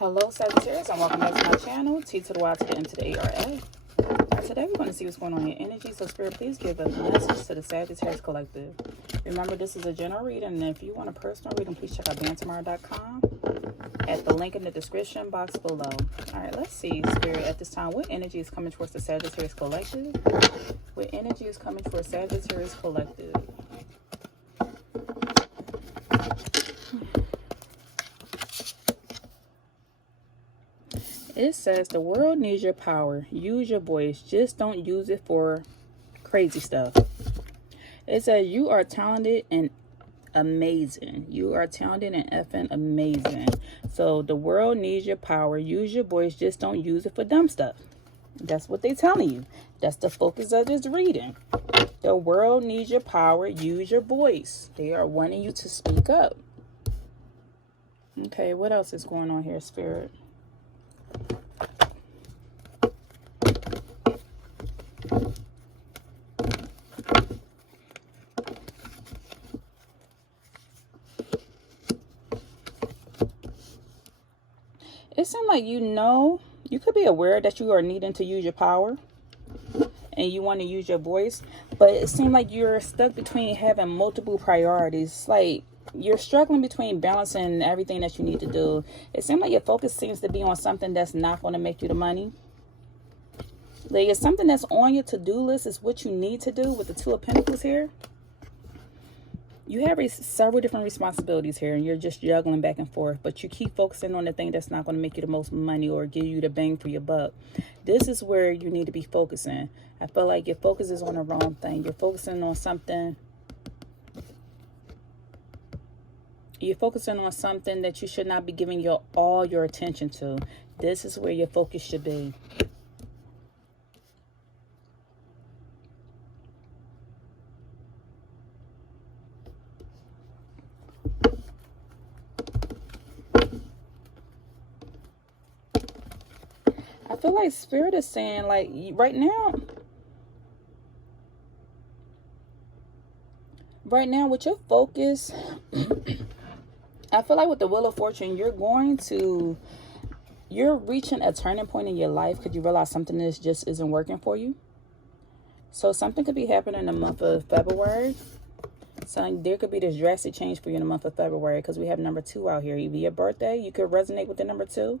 Hello Sagittarius and welcome back to my channel, T to the Y to the M to the ARA. Now today we're going to see what's going on in your energy, so Spirit, please give a message to the Sagittarius Collective. Remember, this is a general reading, and if you want a personal reading, please check out BeingTymara.com at the link in the description box below. Alright, let's see, Spirit, at this time, what energy is coming towards the Sagittarius Collective? What energy is coming towards Sagittarius Collective? It says the world needs your power. Use your voice. Just don't use it for crazy stuff. It says you are talented and amazing. You are talented and effing amazing. So the world needs your power. Use your voice. Just don't use it for dumb stuff. That's what they're telling you. That's the focus of this reading. The world needs your power. Use your voice. They are wanting you to speak up. Okay, what else is going on here, Spirit? It seems like you could be aware that you are needing to use your power and you want to use your voice, but it seems like you're stuck between having multiple priorities. Like you're struggling between balancing everything that you need to do. It seems like your focus seems to be on something that's not going to make you the money. Like it's something that's on your to-do list is what you need to do with the Two of Pentacles here. You have several different responsibilities here, and you're just juggling back and forth, but you keep focusing on the thing that's not going to make you the most money or give you the bang for your buck. This is where you need to be focusing. I feel like your focus is on the wrong thing. You're focusing on something. You're focusing on something that you should not be giving all your attention to. This is where your focus should be. I feel like Spirit is saying, like, right now with your focus, I feel like with the Wheel of Fortune, you're reaching a turning point in your life because you realize something just isn't working for you. So something could be happening in the month of February. So there could be this drastic change for you in the month of February because we have number 2 out here. Either your birthday, you could resonate with the number 2.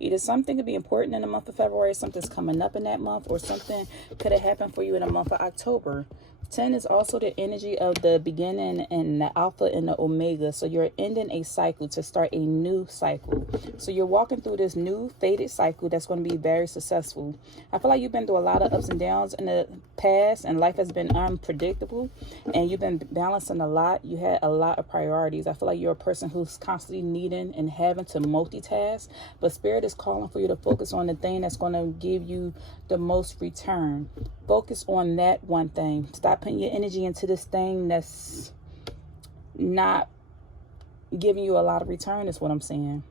Either something could be important in the month of February, something's coming up in that month, or something could have happened for you in the month of October. 10 is also the energy of the beginning and the alpha and the omega. So you're ending a cycle to start a new cycle. So you're walking through this new faded cycle that's going to be very successful. I feel like you've been through a lot of ups and downs in the past, and life has been unpredictable, and you've been balancing a lot. You had a lot of priorities. I feel like you're a person who's constantly needing and having to multitask, but Spirit is calling for you to focus on the thing that's going to give you the most return. Focus on that one thing. Stop putting your energy into this thing that's not giving you a lot of return, is what I'm saying.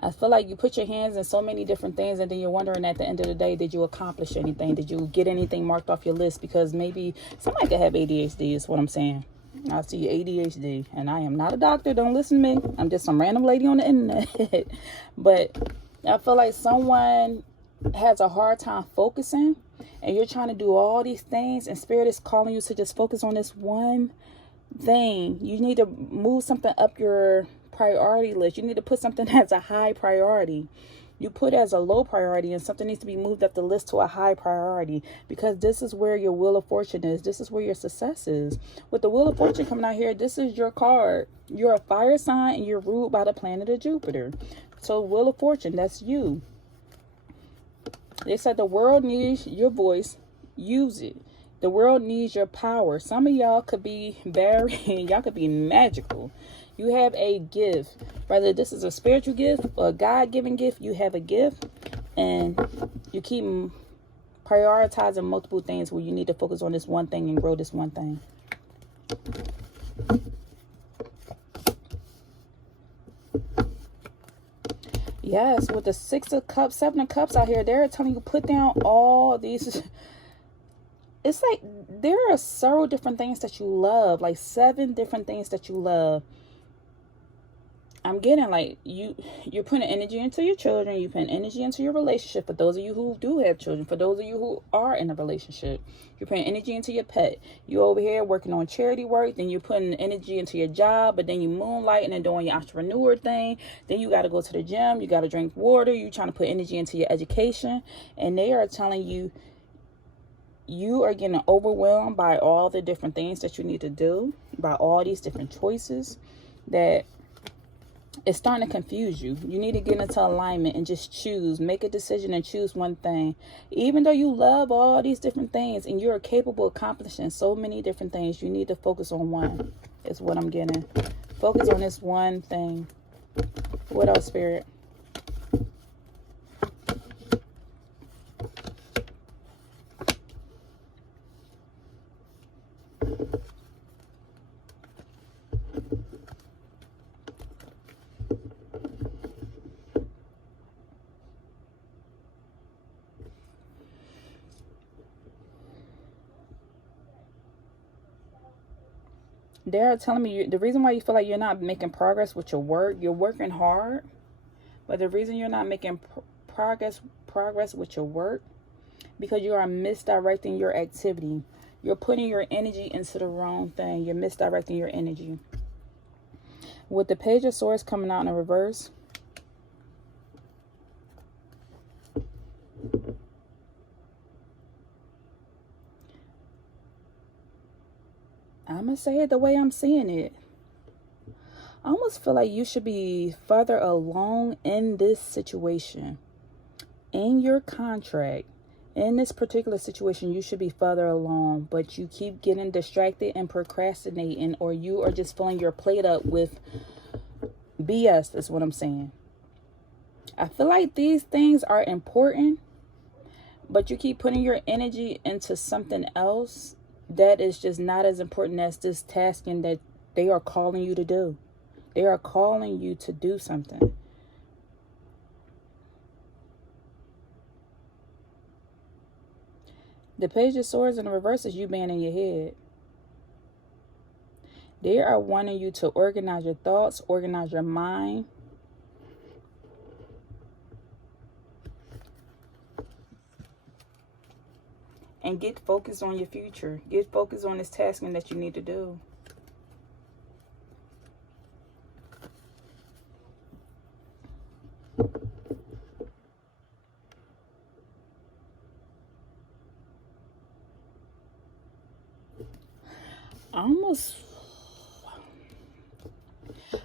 I feel like you put your hands in so many different things, and then you're wondering at the end of the day, did you accomplish anything? Did you get anything marked off your list? Because maybe somebody could have ADHD, is what I'm saying. I see ADHD, and I am not a doctor. Don't listen to me. I'm just some random lady on the internet. But I feel like someone has a hard time focusing, and you're trying to do all these things, and Spirit is calling you to just focus on this one thing. You need to move something up your priority list. You need to put something as a high priority. You put as a low priority, and something needs to be moved up the list to a high priority, because this is where your Wheel of Fortune is. This is where your success is. With the Wheel of Fortune coming out here, this is your card. You're a fire sign, and you're ruled by the planet of Jupiter. So Wheel of Fortune, that's you. They said the world needs your voice. Use it. The world needs your power. Some of y'all could be very, y'all could be magical. You have a gift. Whether this is a spiritual gift or a God-given gift, you have a gift. And you keep prioritizing multiple things where you need to focus on this one thing and grow this one thing. Yes, with the 6 of Cups, 7 of Cups out here, they're telling you put down all these. It's like there are several different things that you love, like 7 different things that you love. I'm getting like you're putting energy into your children, you're putting energy into your relationship. For those of you who do have children, for those of you who are in a relationship, you're putting energy into your pet. You over here working on charity work, then you're putting energy into your job, but then you moonlighting and doing your entrepreneur thing. Then you got to go to the gym, you got to drink water, you trying to put energy into your education, and they are telling you you are getting overwhelmed by all the different things that you need to do, by all these different choices that it's starting to confuse you. You need to get into alignment and just choose. Make a decision and choose one thing. Even though you love all these different things and you're capable of accomplishing so many different things, you need to focus on one. Is what I'm getting. Focus on this one thing. What else, Spirit? They're telling me the reason why you feel like you're not making progress with your work, you're working hard, but the reason you're not making progress with your work, because you are misdirecting your activity. You're putting your energy into the wrong thing. You're misdirecting your energy. With the Page of Swords coming out in reverse, I'm going to say it the way I'm seeing it. I almost feel like you should be further along in this situation. In your contract, in this particular situation, you should be further along, but you keep getting distracted and procrastinating, or you are just filling your plate up with BS. That's what I'm saying. I feel like these things are important, but you keep putting your energy into something else that is just not as important as this tasking that they are calling you to do. They are calling you to do something. The Page of Swords in the reverse is you being in your head. They are wanting you to organize your thoughts, organize your mind. And get focused on your future. Get focused on this tasking that you need to do.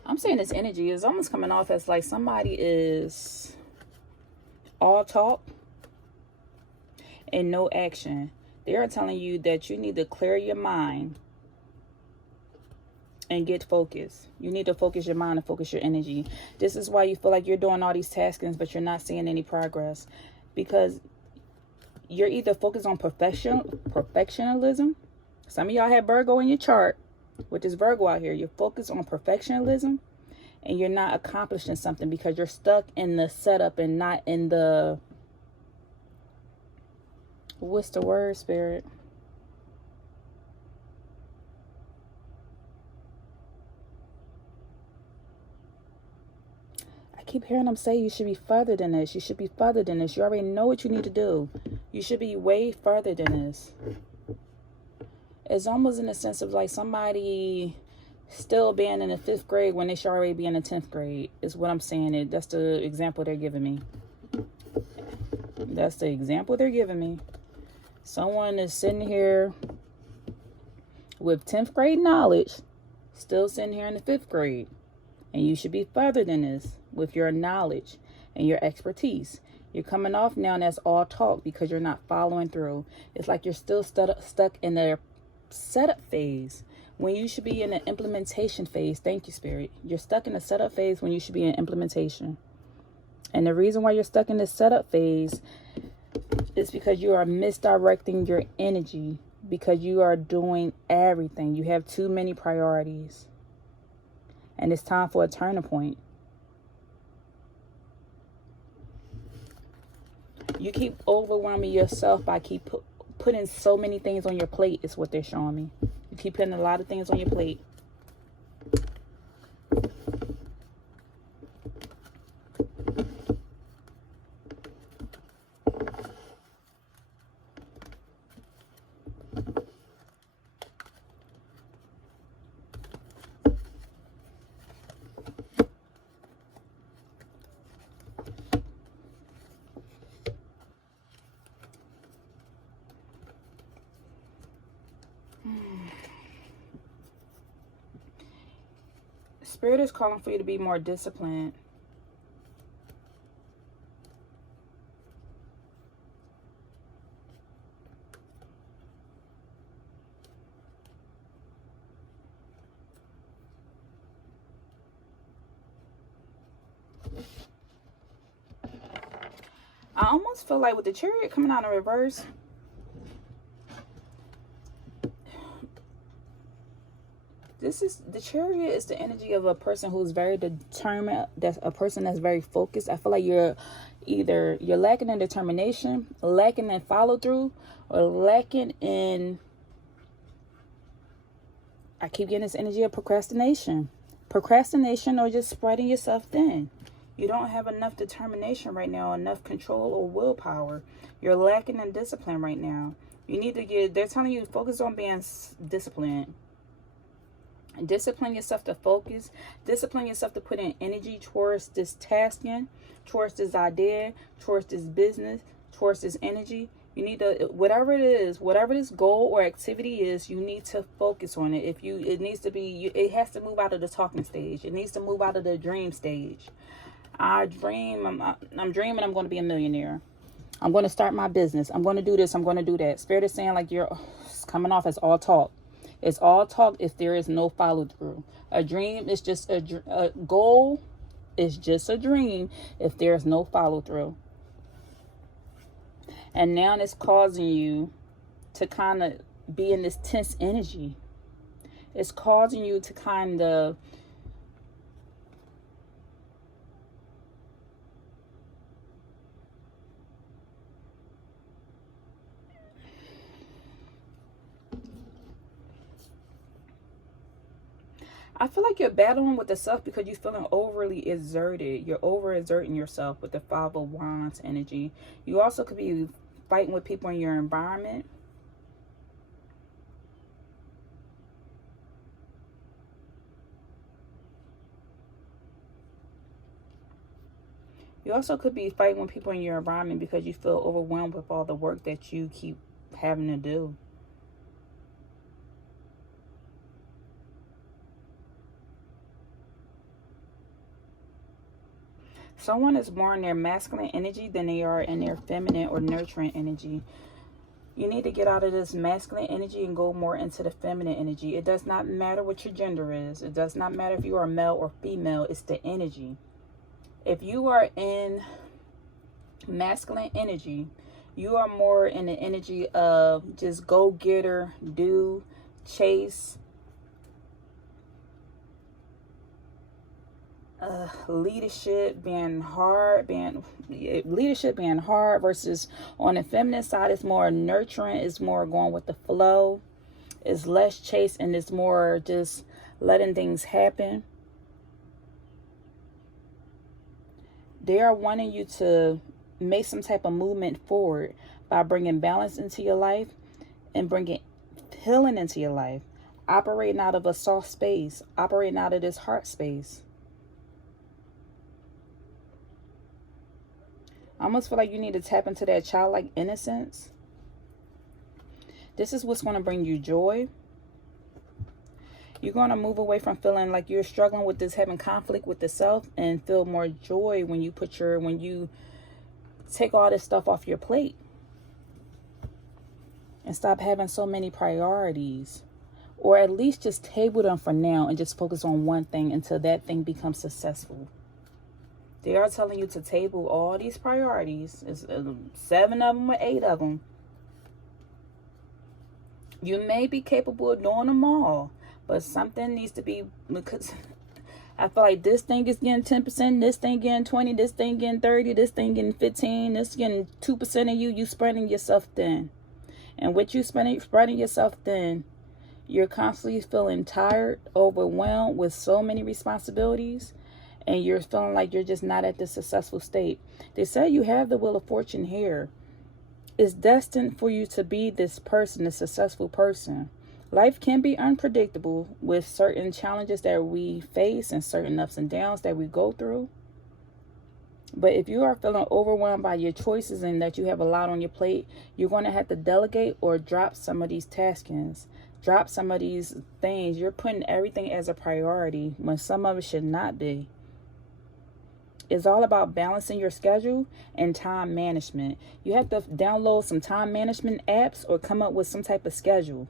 I'm saying this energy is almost coming off as like somebody is all talk and no action. They are telling you that you need to clear your mind and get focused. You need to focus your mind and focus your energy. This is why you feel like you're doing all these taskings, but you're not seeing any progress, because you're either focused on perfectionism. Some of y'all have Virgo in your chart. With this Virgo out here, you're focused on perfectionism and you're not accomplishing something because you're stuck in the setup and not in the, what's the word, Spirit? I keep hearing them say you should be further than this. You should be further than this. You already know what you need to do. You should be way further than this. It's almost in the sense of like somebody still being in the 5th grade when they should already be in the 10th grade is what I'm saying. That's the example they're giving me. That's the example they're giving me. Someone is sitting here with 10th grade knowledge, still sitting here in the 5th grade. And you should be further than this with your knowledge and your expertise. You're coming off now and that's all talk because you're not following through. It's like you're still stuck in the setup phase when you should be in the implementation phase. Thank you, Spirit. You're stuck in the setup phase when you should be in implementation. And the reason why you're stuck in this setup phase is because you are misdirecting your energy, because you are doing everything. You have too many priorities. And it's time for a turning point. You keep overwhelming yourself by putting so many things on your plate is what they're showing me. You keep putting a lot of things on your plate. Spirit is calling for you to be more disciplined. I almost feel like with the Chariot coming out in reverse, the Chariot is the energy of a person who's very determined. That's a person that's very focused. I feel like you're lacking in determination, lacking in follow through, or lacking in, I keep getting this energy of procrastination. Procrastination, or just spreading yourself thin. You don't have enough determination right now, enough control or willpower. You're lacking in discipline right now. You need to they're telling you, focus on being disciplined. Discipline yourself to focus. Discipline yourself to put in energy towards this tasking, towards this idea, towards this business, towards this energy. You need to, whatever it is, whatever this goal or activity is, you need to focus on it. It needs to be, it has to move out of the talking stage. It needs to move out of the dream stage. I'm dreaming I'm going to be a millionaire. I'm going to start my business. I'm going to do this. I'm going to do that. Spirit is saying like it's coming off as all talk. It's all talk if there is no follow through. A dream is just a goal. Is just a dream if there's no follow through. And now it's causing you to kind of be in this tense energy. It's causing you to kind of I feel like you're battling with the self because you're feeling overly exerted. You're overexerting yourself with the Five of Wands energy. You also could be fighting with people in your environment. You also could be fighting with people in your environment because you feel overwhelmed with all the work that you keep having to do. Someone is more in their masculine energy than they are in their feminine or nurturing energy. You need to get out of this masculine energy and go more into the feminine energy. It does not matter what your gender is. It does not matter if you are male or female. It's the energy. If you are in masculine energy, you are more in the energy of just go getter, do, chase, leadership being hard, versus on the feminine side, it's more nurturing, it's more going with the flow, it's less chase, and it's more just letting things happen. They are wanting you to make some type of movement forward by bringing balance into your life and bringing healing into your life, operating out of a soft space, operating out of this heart space. I almost feel like you need to tap into that childlike innocence. This is what's going to bring you joy. You're going to move away from feeling like you're struggling with this, having conflict with the self, and feel more joy when you take all this stuff off your plate and stop having so many priorities, or at least just table them for now and just focus on one thing until that thing becomes successful. They are telling you to table all these priorities. It's 7 of them or 8 of them. You may be capable of doing them all, but something needs to be, because I feel like this thing is getting 10%, this thing getting 20, this thing getting 30, this thing getting 15, this getting 2% of you spreading yourself thin. And with you spreading yourself thin, you're constantly feeling tired, overwhelmed with so many responsibilities, and you're feeling like you're just not at the successful state. They say you have the Wheel of Fortune here. It's destined for you to be this person, a successful person. Life can be unpredictable with certain challenges that we face and certain ups and downs that we go through. But if you are feeling overwhelmed by your choices and that you have a lot on your plate, you're going to have to delegate or drop some of these taskings. drop some of these things. You're putting everything as a priority when some of it should not be. It's all about balancing your schedule and time management. You have to download some time management apps or come up with some type of schedule.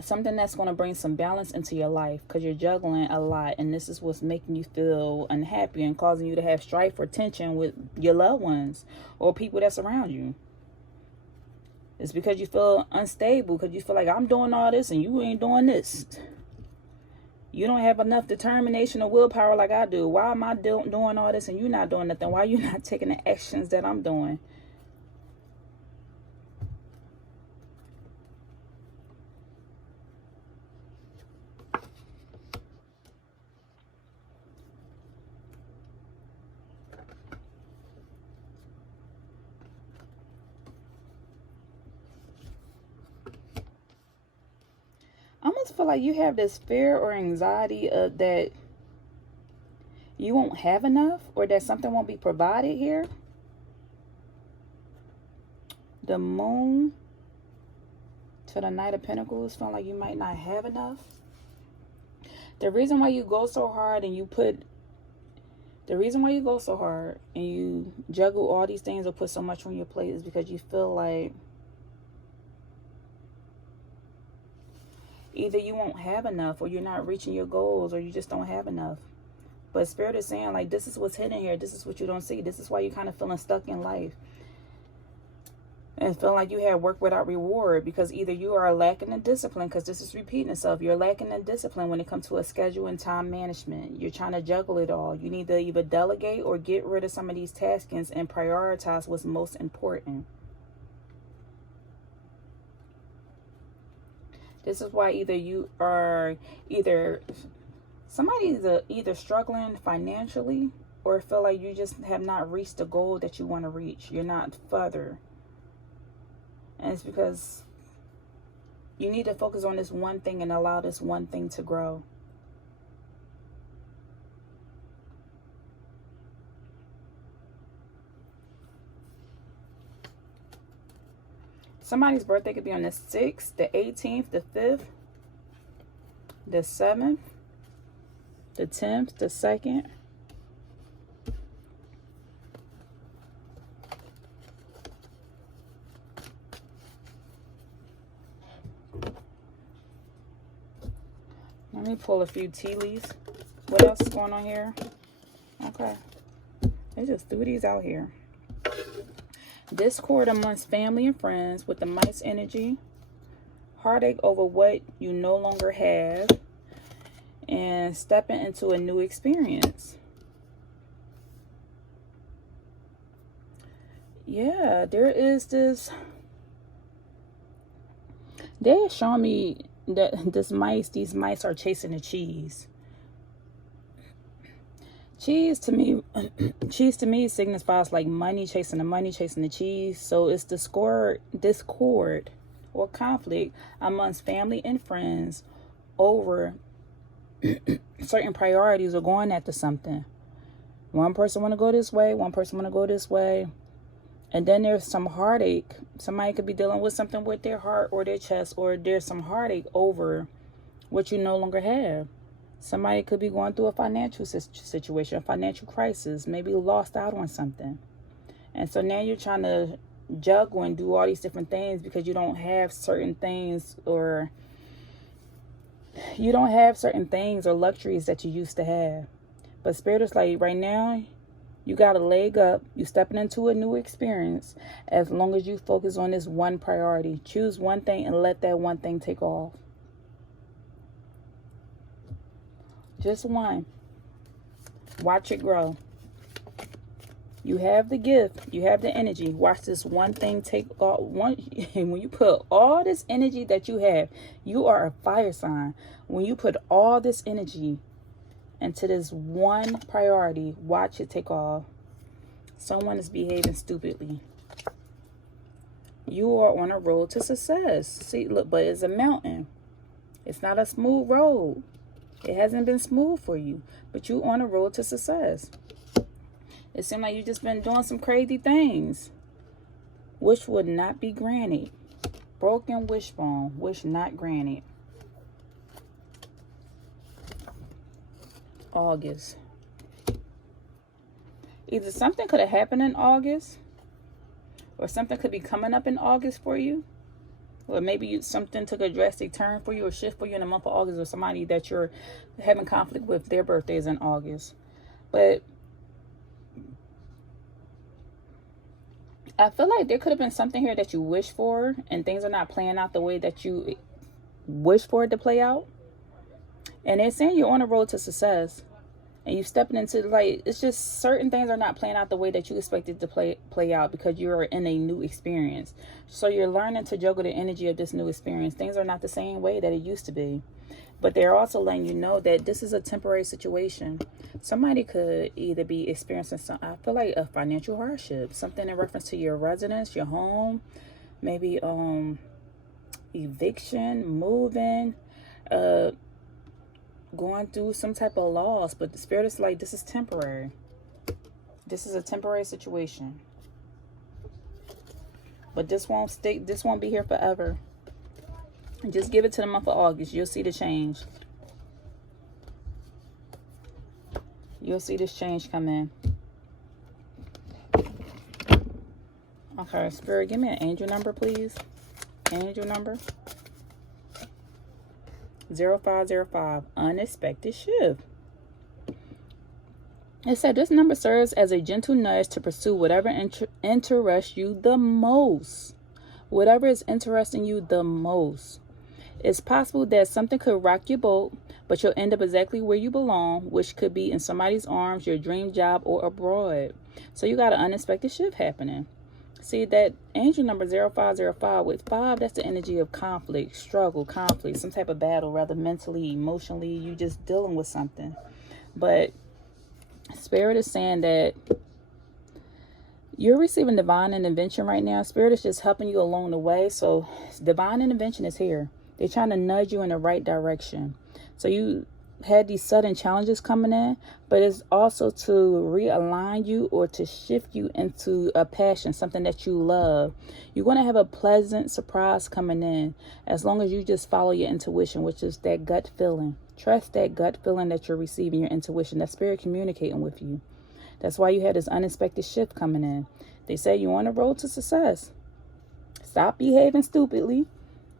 Something that's going to bring some balance into your life, because you're juggling a lot, and this is what's making you feel unhappy and causing you to have strife or tension with your loved ones or people that's around you. It's because you feel unstable, because you feel like I'm doing all this and you ain't doing this. You don't have enough determination or willpower like I do. Why am I doing all this and you're not doing nothing? Why are you not taking the actions that I'm doing? I almost feel like you have this fear or anxiety of that you won't have enough, or that something won't be provided here. The Moon to the Knight of Pentacles, feeling like you might not have enough. The reason why you go so hard and you juggle all these things or put so much on your plate is because you feel like either you won't have enough, or you're not reaching your goals, or you just don't have enough. But Spirit is saying, like, this is what's hidden here. This is what you don't see. This is why you're kind of feeling stuck in life. And feeling like you have work without reward, because either you are lacking in discipline, because this is repeating itself. You're lacking in discipline when it comes to a schedule and time management. You're trying to juggle it all. You need to either delegate or get rid of some of these taskings and prioritize what's most important. This is why somebody's either struggling financially, or feel like you just have not reached the goal that you want to reach. You're not further. And it's because you need to focus on this one thing and allow this one thing to grow. Somebody's birthday could be on the 6th, the 18th, the 5th, the 7th, the 10th, the 2nd. Let me pull a few tea leaves. What else is going on here? Okay. They just threw these out here. Discord amongst family and friends with the mice energy. Heartache over what you no longer have. And stepping into a new experience. Yeah, there is this. They're showing me that these mice are chasing the cheese. Cheese to me signifies like money, chasing the cheese. So it's discord or conflict amongst family and friends over certain priorities or going after something. One person want to go this way, one person want to go this way. And then there's some heartache. Somebody could be dealing with something with their heart or their chest, or there's some heartache over what you no longer have. Somebody could be going through a financial situation, a financial crisis, maybe lost out on something. And so now you're trying to juggle and do all these different things because you don't have certain things, or luxuries that you used to have. But Spirit is like, right now, you got a leg up. You stepping into a new experience as long as you focus on this one priority. Choose one thing and let that one thing take off. Just one. Watch it grow. You have the gift. You have the energy. Watch this one thing take off. When you put all this energy that you have, you are a fire sign. When you put all this energy into this one priority, watch it take off. Someone is behaving stupidly. You are on a road to success. See, look, but it's a mountain. It's not a smooth road. It hasn't been smooth for you, but you on a road to success. It seems like you just been doing some crazy things, which would not be granted. broken wishbone, wish not granted. August. Either something could have happened in August, or something could be coming up in August for you. Or maybe something took a drastic turn for you or shift for you in the month of August, or somebody that you're having conflict with, their birthday is in August. But I feel like there could have been something here that you wish for, and things are not playing out the way that you wish for it to play out. And they're saying you're on the road to success, and you're stepping into the light. It's just certain things are not playing out the way that you expected to play out, because you're in a new experience. So you're learning to juggle the energy of this new experience. Things are not the same way that it used to be. But they're also letting you know that this is a temporary situation. Somebody could either be experiencing I feel like a financial hardship, something in reference to your residence, your home, maybe eviction, moving, going through some type of loss. But the Spirit is like, this is temporary. This is a temporary situation. But this won't stick. This won't be here forever. Just give it to the month of August. You'll see the change. You'll see this change come in. Okay, Spirit, give me an angel number, please. Angel number 0505. Unexpected shift. It said this number serves as a gentle nudge to pursue whatever interests you the most. Whatever is interesting you the most. It's possible that something could rock your boat, but you'll end up exactly where you belong, which could be in somebody's arms, your dream job, or abroad. So you got an unexpected shift happening. See, that angel number 0505 with 5, that's the energy of conflict, struggle, conflict, some type of battle, rather mentally, emotionally, you just dealing with something. But Spirit is saying that you're receiving divine intervention right now. Spirit is just helping you along the way. So divine intervention is here. They're trying to nudge you in the right direction. So you had these sudden challenges coming in, but it's also to realign you or to shift you into a passion, something that you love. You're going to have a pleasant surprise coming in as long as you just follow your intuition, which is that gut feeling. Trust that gut feeling that you're receiving, your intuition, that Spirit communicating with you. That's why you had this unexpected shift coming in. They say you're on the road to success. Stop behaving stupidly.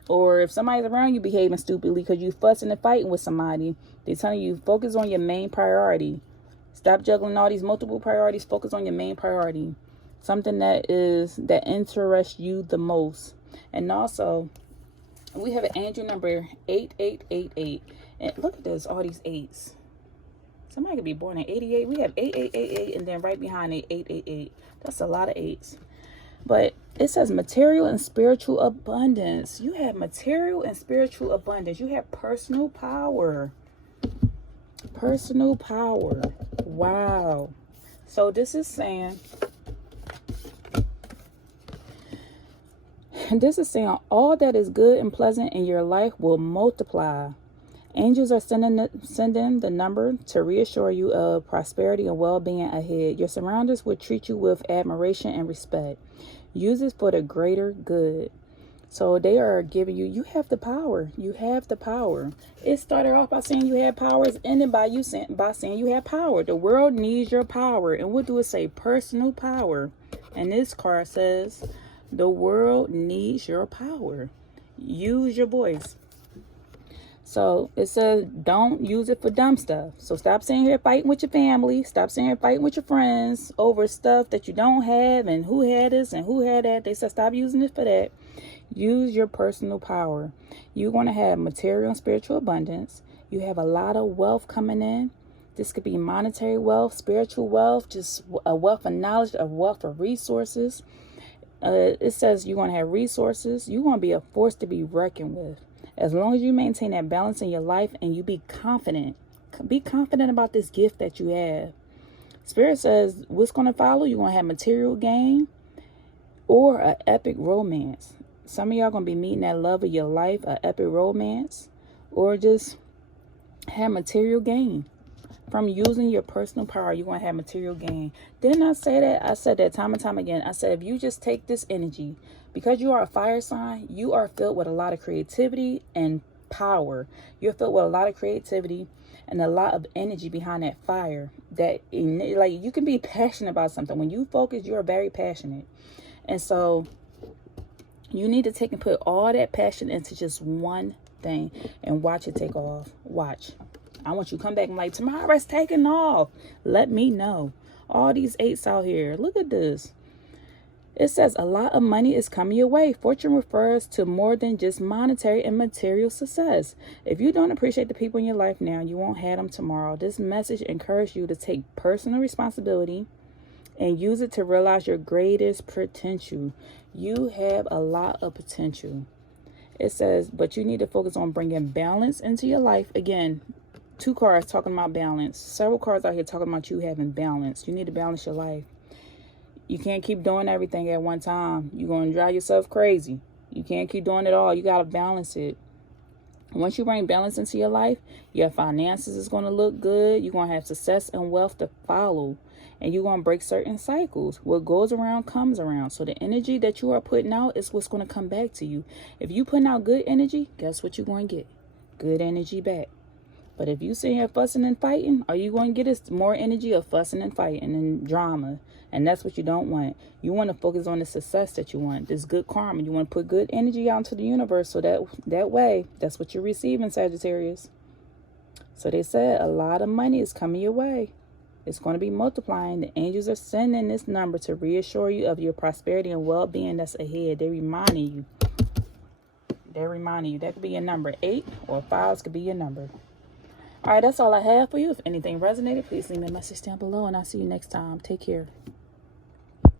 Or if somebody's around you behaving stupidly because you fussing and fighting with somebody, they're telling you focus on your main priority. Stop juggling all these multiple priorities. Focus on your main priority. Something that interests you the most. And also, we have an angel number 8888. And look at this, all these 8s. Somebody could be born in 88. We have 8888, and then right behind it, 888. That's a lot of 8s. But it says material and spiritual abundance. You have material and spiritual abundance. You have personal power. Personal power. Wow. So this is saying, all that is good and pleasant in your life will multiply. Angels are sending the number to reassure you of prosperity and well-being ahead. Your surroundings will treat you with admiration and respect. Use it for the greater good. So they are giving you have the power. You have the power. It started off by saying you had power. It's ended by saying you have power. The world needs your power. And what do it say? Personal power. And this card says the world needs your power. Use your voice. So it says don't use it for dumb stuff. So stop sitting here fighting with your family. Stop sitting here fighting with your friends over stuff that you don't have and who had this and who had that. They said stop using it for that. Use your personal power. You're going to have material and spiritual abundance. You have a lot of wealth coming in. This could be monetary wealth, spiritual wealth, just a wealth of knowledge, a wealth of resources. It says you're going to have resources. You're going to be a force to be reckoned with. As long as you maintain that balance in your life and you be confident about this gift that you have. Spirit says what's going to follow, you're going to have material gain or an epic romance. Some of y'all going to be meeting that love of your life, an epic romance, or just have material gain. From using your personal power, you're going to have material gain. Didn't I say that? I said that time and time again. I said, if you just take this energy, because you are a fire sign, you are filled with a lot of creativity and power. You're filled with a lot of creativity and a lot of energy behind that fire. That, like, you can be passionate about something. When you focus, you're very passionate. And so you need to take and put all that passion into just one thing and watch it take off. Watch. I want you to come back and like, Tamara's taking off. Let me know. All these 8s out here. Look at this. It says a lot of money is coming your way. Fortune refers to more than just monetary and material success. If you don't appreciate the people in your life now, you won't have them tomorrow. This message encourages you to take personal responsibility and use it to realize your greatest potential. You have a lot of potential. It says, but you need to focus on bringing balance into your life. Again, 2 cards talking about balance. Several cards out here talking about you having balance. You need to balance your life. You can't keep doing everything at one time. You're going to drive yourself crazy. You can't keep doing it all. You got to balance it. Once you bring balance into your life, your finances is going to look good. You're going to have success and wealth to follow. And you're going to break certain cycles. What goes around comes around. So the energy that you are putting out is what's going to come back to you. If you putting out good energy, guess what you're going to get? Good energy back. But if you sit here fussing and fighting, all you going to get is more energy of fussing and fighting and drama. And that's what you don't want. You want to focus on the success that you want. This good karma. You want to put good energy out into the universe. So that way, that's what you're receiving, Sagittarius. So they said a lot of money is coming your way. It's going to be multiplying. The angels are sending this number to reassure you of your prosperity and well-being that's ahead. They're reminding you. That could be your number. 8 or 5 could be your number. All right, that's all I have for you. If anything resonated, please leave me a message down below, and I'll see you next time. Take care.